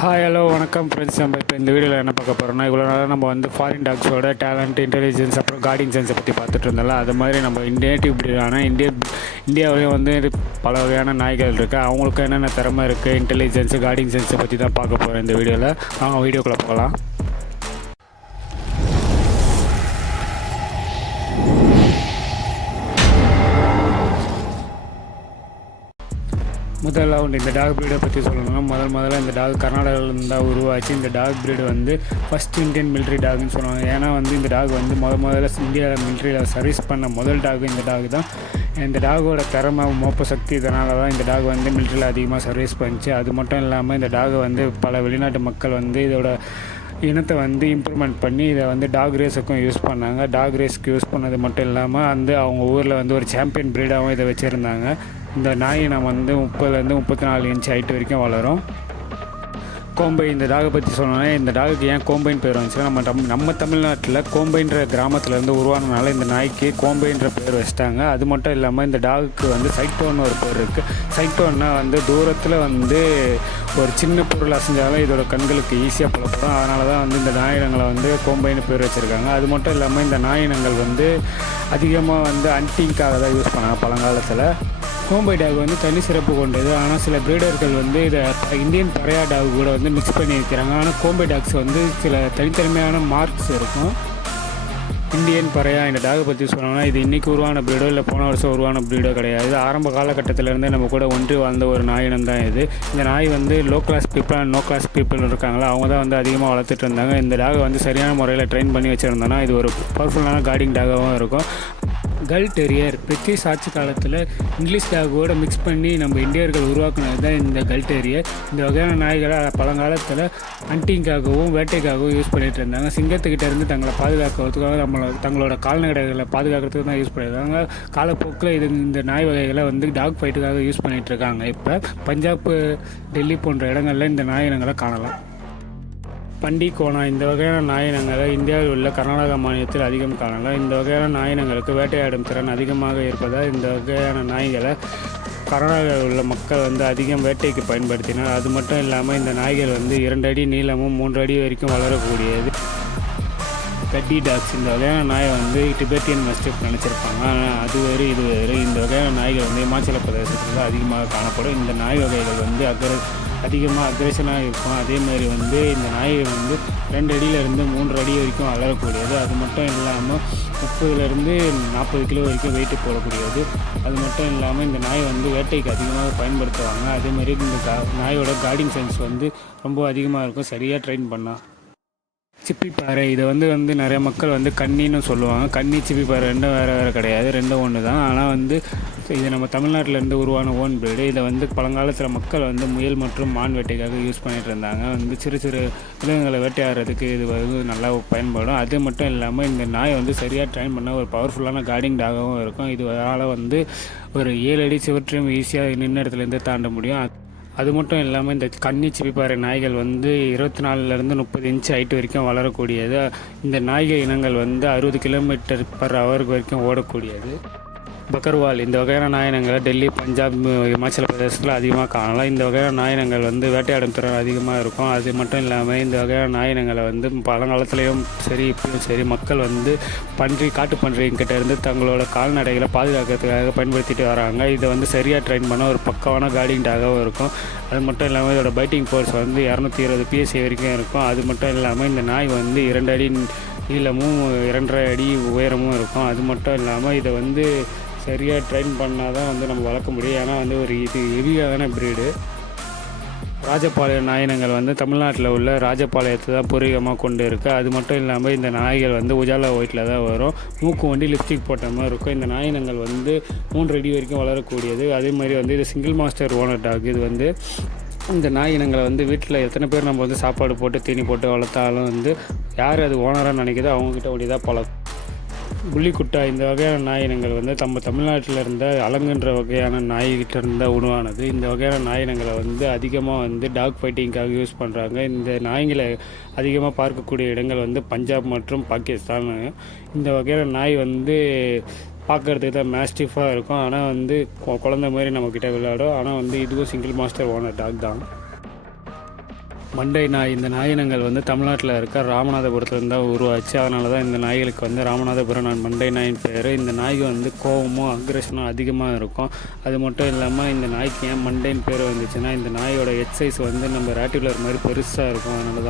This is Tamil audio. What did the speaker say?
ஹாய் ஹலோ வணக்கம் ஃப்ரெண்ட்ஸ். நம்ம இப்போ இந்த வீடியோவில் என்ன பார்க்க போகிறோம்னா, இவ்வளோ நாளாக நம்ம வந்து ஃபாரின் டாக்ஸோட டேலண்ட், இன்டெலிஜென்ஸ், அப்புறம் கார்டிங் சென்ஸை பற்றி பார்த்துட்டு இருந்தோம்ல. அது மாதிரி நம்ம நேட்டிவ் ப்ரீடான இந்தியாவிலேயும் வந்து பல வகையான நாய்கள் இருக்குது. அவங்களுக்கு என்னென்ன திறமை இருக்குது, இன்டெலிஜென்ஸு, கார்டிங் சென்ஸை பற்றி தான் பார்க்க போகிறோம் இந்த வீடியோவில். வாங்க வீடியோக்குள்ளே போகலாம். முதல்ல இந்த டாக் ப்ரீடை பற்றி சொல்லணும்னா, முதல்ல இந்த டாக் கர்நாடகாவிலேருந்து தான் உருவாச்சு. இந்த டாக் ப்ரீடு வந்து ஃபஸ்ட் இந்தியன் மிலிட்ரி டாக்னு சொல்லுவாங்க. ஏன்னா வந்து இந்த டாக் வந்து முதல்ல இந்தியாவில் மிலிட்ரியில் சர்வீஸ் பண்ண முதல் டாக் இந்த டாக் தான். இந்த டாகோட திறமை, மோப்ப சக்தி, இதனால தான் இந்த டாக் வந்து மிலிட்ரியில் அதிகமாக சர்வீஸ் பண்ணிச்சு. அது மட்டும் இல்லாமல் இந்த டாகை வந்து பல வெளிநாட்டு மக்கள் வந்து இதோட இனத்தை வந்து இம்ப்ரூவ்மெண்ட் பண்ணி இதை வந்து டாக் ரேஸுக்கும் யூஸ் பண்ணாங்க. டாக் ரேஸ்க்கு யூஸ் பண்ணது மட்டும் இல்லாமல் வந்து அவங்க ஊரில் வந்து ஒரு சாம்பியன் ப்ரீடாகவும் இதை வச்சுருந்தாங்க. இந்த நாய் நம்ம வந்து 30 to 34 இன்ச் ஹைட் வரைக்கும் வளரும். கோம்பை, இந்த டாகை பற்றி சொல்லணும்னா, இந்த டாகுக்கு ஏன் கோம்பைன்னு பேர் வந்துச்சுன்னா, நம்ம தமிழ்நாட்டில் கோம்பைன்ற கிராமத்துலேருந்து உருவானதுனால இந்த நாய்க்கு கோம்பைன்ற பேர் வச்சிட்டாங்க. அது மட்டும் இல்லாமல் இந்த டாகுக்கு வந்து சைட்டோன்னு ஒரு பேர் இருக்குது. சைட்டோன்னா வந்து தூரத்தில் வந்து ஒரு சின்ன பொருள் அசைஞ்சாலும் இதோட கண்களுக்கு ஈஸியாக புலப்படும். அதனால தான் வந்து இந்த நாயினங்களை வந்து கோம்பைன்னு பேர் வச்சுருக்காங்க. அது மட்டும் இல்லாமல் இந்த நாயினங்கள் வந்து அதிகமாக வந்து ஹண்டிங்காக தான் யூஸ் பண்ணாங்க பழங்காலத்தில். கோம்பை டாக் வந்து தனி சிறப்பு கொண்டது. ஆனால் சில ப்ரீடர்கள் வந்து இதை இந்தியன் பறையா டாக் கூட வந்து மிக்ஸ் பண்ணி வைக்கிறாங்க. ஆனால் கோம்பை டாக்ஸ் வந்து சில தனித்தன்மையான மார்க்ஸ் இருக்கும். இந்தியன் பறையா இந்த டாகை பற்றி சொல்லணும்னா, இது இன்றைக்கி உருவான ப்ரீடோ இல்லை போன வருஷம் உருவான ப்ரீடோ கிடையாது. ஆரம்ப காலகட்டத்திலேருந்தே நம்ம கூட ஒன்றி வாழ்ந்த ஒரு நாயினம் தான் இது. இந்த நாய் வந்து low class people and no class people இருக்காங்களா, அவங்க தான் வந்து அதிகமாக வளர்த்துட்டு இருந்தாங்க. இந்த டாகை வந்து சரியான முறையில் ட்ரெயின் பண்ணி வச்சுருந்தோன்னா இது ஒரு பவர்ஃபுல்லான கார்டிங் டாகாகவும் இருக்கும். கல் டெரியர் பிரிட்டிஷ் ஆட்சி காலத்தில் இங்கிலீஷ் டாகோடு மிக்ஸ் பண்ணி நம்ம இந்தியர்கள் உருவாக்குனது தான் இந்த கல் டெரியர். இந்த வகையான நாய்களை பழங்காலத்தில் ஹண்டிங்காகவும் வேட்டைக்காகவும் யூஸ் பண்ணிகிட்டு இருந்தாங்க. சிங்கத்துக்கிட்ட இருந்து தங்களை பாதுகாக்கிறதுக்காக தங்களோட கால்நடைகளை பாதுகாக்கிறதுக்கு தான் யூஸ் பண்ணியிருக்காங்க. காலப்போக்கில் இந்த நாய் வகைகளை வந்து டாக் ஃபைட்டுக்காக யூஸ் பண்ணிகிட்டு இருக்காங்க. இப்போ பஞ்சாப், டெல்லி போன்ற இடங்களில் இந்த நாய் இனங்களை காணலாம். பண்டிகோனா, இந்த வகையான நாயினங்களை இந்தியாவில் உள்ள கர்நாடகா மாநிலத்தில் அதிகம் காணலாம். இந்த வகையான நாயினங்களுக்கு வேட்டையாடும் திறன் அதிகமாக இருப்பதால் இந்த வகையான நாய்களை கர்நாடகாவில் உள்ள மக்கள் வந்து அதிகம் வேட்டைக்கு பயன்படுத்தினார். அது மட்டும் இல்லாமல் இந்த நாய்கள் வந்து 2 அடி நீளமும் 3 அடி வரைக்கும் வளரக்கூடியது. கட்டி டாக்ஸ், இந்த வகையான நாயை வந்து டிபெட்டியன் மஸ்டிஃப் நினச்சிருப்பாங்க. ஆனால் அது வேறு இது வேறு. இந்த வகையான நாய்கள் வந்து இமாச்சல பிரதேசத்தில் அதிகமாக காணப்படும். இந்த நாய் வகைகள் வந்து அதிகமாக அக்ரெஷனாக இருக்கும். அதேமாதிரி வந்து இந்த நாய்கள் வந்து 2 அடியிலேருந்து 3 அடி வரைக்கும் வளரக்கூடியது. அது மட்டும் இல்லாமல் 30 to 40 கிலோ வரைக்கும் வெயிட்டு போடக்கூடியது. அது மட்டும் இல்லாமல் இந்த நாய் வந்து வேட்டைக்கு அதிகமாக பயன்படுத்துவாங்க. அதேமாதிரி இந்த நாயோட கார்டிங் சென்ஸ் வந்து ரொம்ப அதிகமாக இருக்கும், சரியாக ட்ரெயின் பண்ணால். சிப்பிப்பாறை, இதை வந்து நிறைய மக்கள் வந்து கன்னின்னு சொல்லுவாங்க. கன்னி சிப்பிப்பாறை ரெண்டும் வேறு கிடையாது, ரெண்டும் ஒன்று தான். ஆனால் வந்து இது நம்ம தமிழ்நாட்டிலேருந்து உருவான ஓன் ப்ரீடு. இதை வந்து பழங்காலத்தில் மக்கள் வந்து முயல் மற்றும் மான் வேட்டைக்காக யூஸ் பண்ணிகிட்டு இருந்தாங்க. வந்து சிறு சிறு விலங்குகளை வேட்டையாடுறதுக்கு இது வந்து நல்லா பயன்படும். அது மட்டும் இல்லாமல் இந்த நாய் வந்து சரியாக ட்ரெயின் பண்ண ஒரு பவர்ஃபுல்லான கார்டிங் டாகவும் இருக்கும். இதனால் வந்து ஒரு 7 அடி சுவற்றையும் ஈஸியாக நின்ன இடத்துலேருந்து தாண்ட முடியும். அது மட்டும் இல்லாமல் இந்த கன்னி சிப்பிப்பாறை நாய்கள் வந்து 24 to 30 இன்ச் ஹைட் வரைக்கும் வளரக்கூடியது. இந்த நாய்கள் இனங்கள் வந்து 60 km/h வரைக்கும் ஓடக்கூடியது. பக்கர்வால், இந்த வகையான நாயினங்களை டெல்லி, பஞ்சாப், இமாச்சல பிரதேசத்தில் அதிகமாக காணலாம். இந்த வகையான நாயினங்கள் வந்து வேட்டையாடும் திறன் அதிகமாக இருக்கும். அது மட்டும் இல்லாமல் இந்த வகையான நாயினங்களை வந்து பழங்காலத்துலேயும் சரி இப்பயும் சரி மக்கள் வந்து காட்டு பன்றிங்கிட்ட இருந்து தங்களோட கால்நடைகளை பாதுகாக்கிறதுக்காக பயன்படுத்திட்டு வராங்க. இதை வந்து சரியாக ட்ரெயின் பண்ண ஒரு பக்கவான கார்டிங் டாகவும் இருக்கும். அது மட்டும் இல்லாமல் இதோட பைட்டிங் ஃபோர்ஸ் வந்து 220 PSI வரைக்கும் இருக்கும். அது மட்டும் இல்லாமல் இந்த நாய் வந்து 2 அடி நீளமும் 2.5 அடி உயரமும் இருக்கும். அது மட்டும் இல்லாமல் இதை வந்து சரியாக ட்ரெயின் பண்ணால் தான் வந்து நம்ம வளர்க்க முடியும். ஏன்னா வந்து இது ஹெவியான ப்ரீடு. ராஜபாளையம் நாயினங்கள் வந்து தமிழ்நாட்டில் உள்ள ராஜபாளையத்தை தான் பூர்வீகமாக கொண்டு இருக்குது. அது மட்டும் இல்லாமல் இந்த நாய்கள் வந்து உஜாலா ஒயிட்டில் தான் வரும். மூக்கு வந்து லிப்ஸ்டிக் போட்ட மாதிரி இருக்கும். இந்த நாயினங்கள் வந்து 3 அடி வரைக்கும் வளரக்கூடியது. அதே மாதிரி வந்து இது சிங்கிள் மாஸ்டர் ஓனர் டாக். இது வந்து இந்த நாய் இனங்களை வந்து வீட்டில் எத்தனை பேர் நம்ம வந்து சாப்பாடு போட்டு தீனி போட்டு வளர்த்தாலும் வந்து யார் அது ஓனராக நினைக்குதோ அவங்கக்கிட்ட ஓடிதான் பழக்கம். புள்ளி குட்டா, இந்த வகையான நாய் இனங்கள் வந்து நம்ம தமிழ்நாட்டில் இருந்த அலங்குன்ற வகையான நாய்கிட்ட இருந்தால் உருவானது. இந்த வகையான நாய் இனங்களை வந்து அதிகமாக வந்து டாக் ஃபைட்டிங்காக யூஸ் பண்ணுறாங்க. இந்த நாய்களை அதிகமாக பார்க்கக்கூடிய இடங்கள் வந்து பஞ்சாப் மற்றும் பாகிஸ்தான். இந்த வகையான நாய் வந்து பார்க்குறதுக்கு தான் மேஸ்டிஃபாக இருக்கும். ஆனால் வந்து குழந்தை மாதிரி நம்மக்கிட்ட விளையாடும். ஆனால் வந்து இதுவும் சிங்கிள் மாஸ்டர் ஓனர் டாக் தான். மண்டை நாய். இந்த நாய் இனங்கள் வந்து தமிழ்நாட்டில் இருக்க ராமநாதபுரத்துலேருந்து தான் உருவாச்சு. அதனால தான் இந்த நாய்களுக்கு வந்து ராமநாதபுரம் மண்டை நாயின் பேர். இந்த நாய்க்கு வந்து கோபமும் அக்ரெஷனும் அதிகமாக இருக்கும். அது மட்டும் இல்லாமல் இந்த நாய்க்கு ஏன் மண்டைன்னு பேர் வந்துச்சுன்னா, இந்த நாயோட ஹெட் சைஸ் வந்து நம்ம ராட்டிகுலர் மாதிரி பெருசாக இருக்கும். அதனால தான்